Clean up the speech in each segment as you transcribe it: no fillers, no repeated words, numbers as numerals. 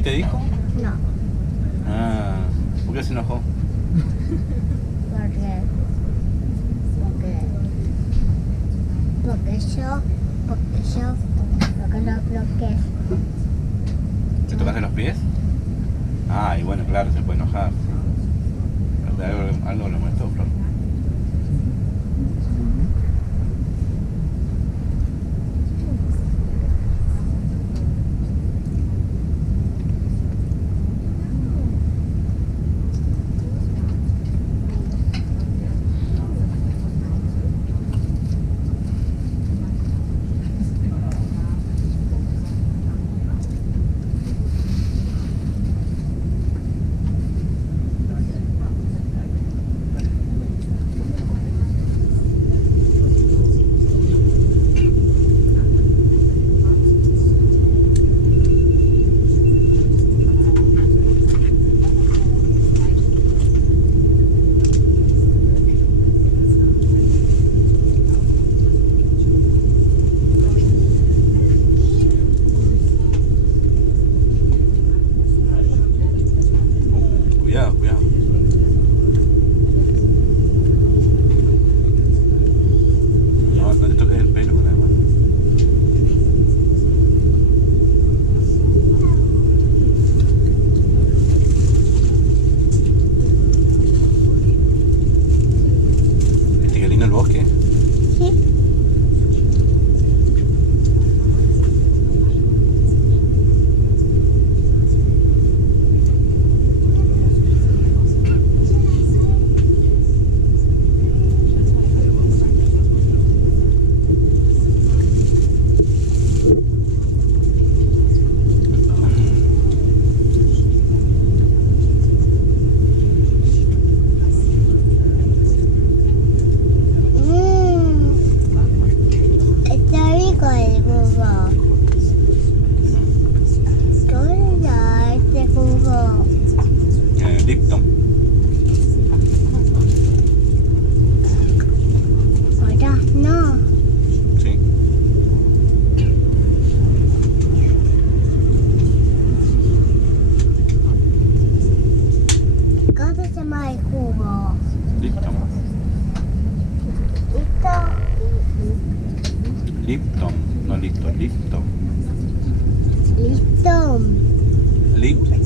¿Qué te dijo? No, Ah, ¿por qué se enojó? porque, porque no bloqueé. ¿Te tocaste los pies? Ah, y bueno, claro, se puede enojar. Sí. Algo le molestó, Flor. Cuidado, cuidado. No, no te toques el pelo con la mano. ¿Viste qué lindo el bosque? Sí. Está rico el jugo. ¿Cómo se llama este jugo? Lipton. Ahora no. Sí. ¿Cómo se llama el jugo? Lipton. ¿Listo? Lipton. No listo, Lipton. ¿Listo? Lipton.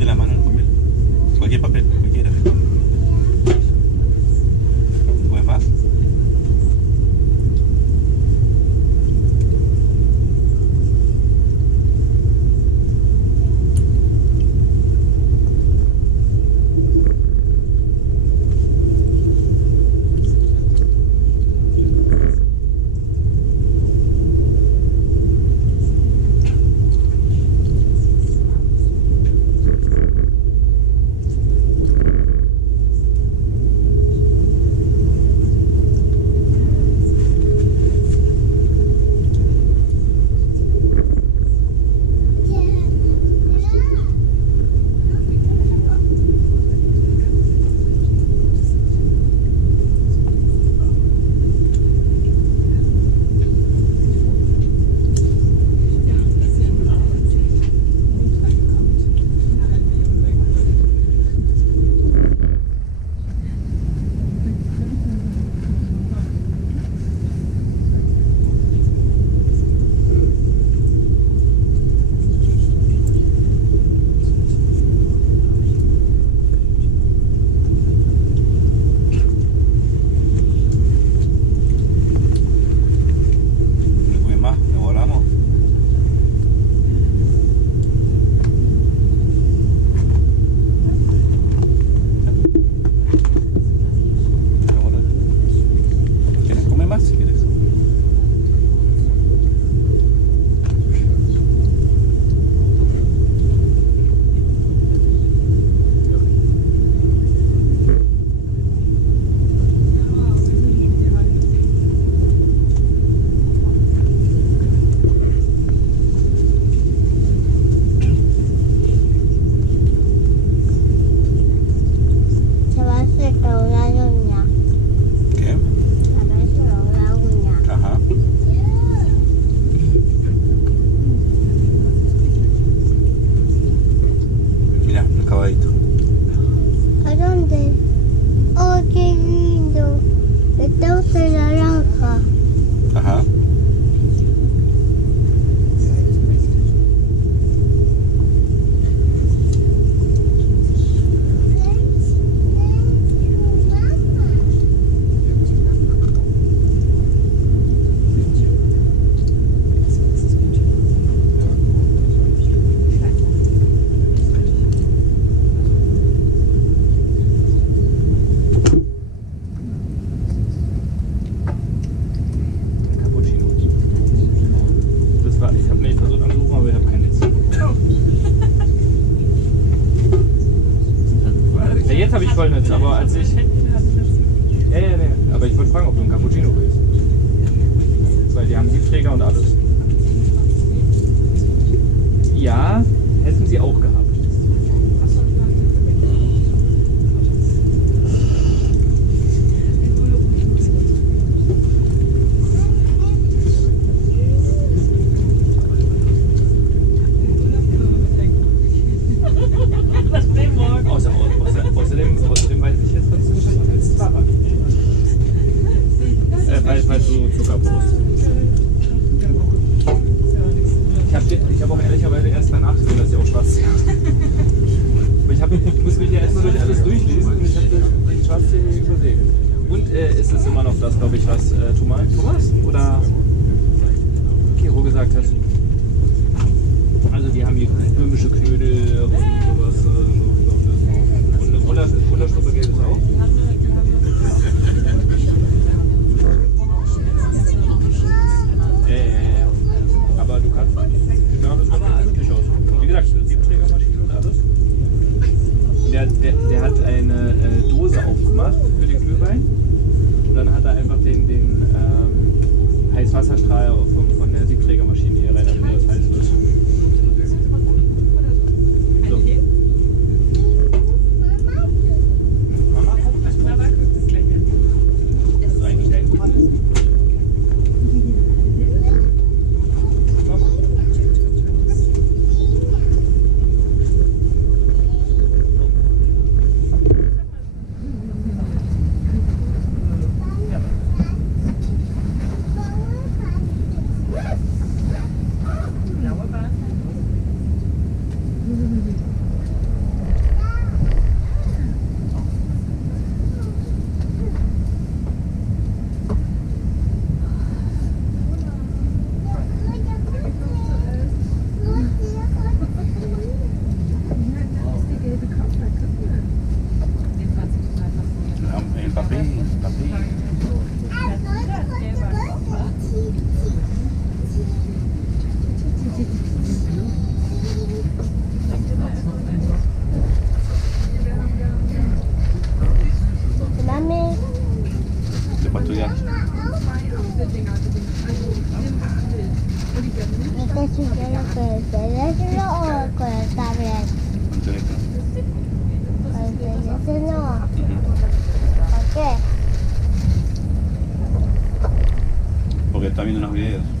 Mete la mano en el papel. Cualquier papel, cualquiera. ¿Puedes más? Jetzt habe ich Vollnetz, aber als ich... Nee, aber ich wollte fragen, ob du einen Cappuccino willst. Weil die haben Siebträger und alles. Ja, hätten sie auch gehabt. Außerdem weiß ich jetzt, was du wahrscheinlich als Papa. Falls du Zuckerbrot. Ich hab auch ehrlicherweise erst danach gesehen, dass ich auch Schwarztee habe. Aber ich muss mich ja erstmal durch alles durchlesen und ich habe den Schwarztee übersehen. Und ist es immer noch das, glaube ich, was Thomas oder Kiro gesagt hat. Also die haben hier böhmische Knödel und sowas. Und eine Bullerstube geht es auch. Aber du kannst. Ja, das sieht alles nicht aus. Wie gesagt, Siebträgermaschine und alles. Der hat eine Dose aufgemacht für den Glühwein. Und dann hat er einfach den Heißwasserstrahl von der Siebträgermaschine hier rein, damit das heiß wird. So. Mama guckt das gleich an. Das ist eigentlich dein Mann. está viendo unos videos.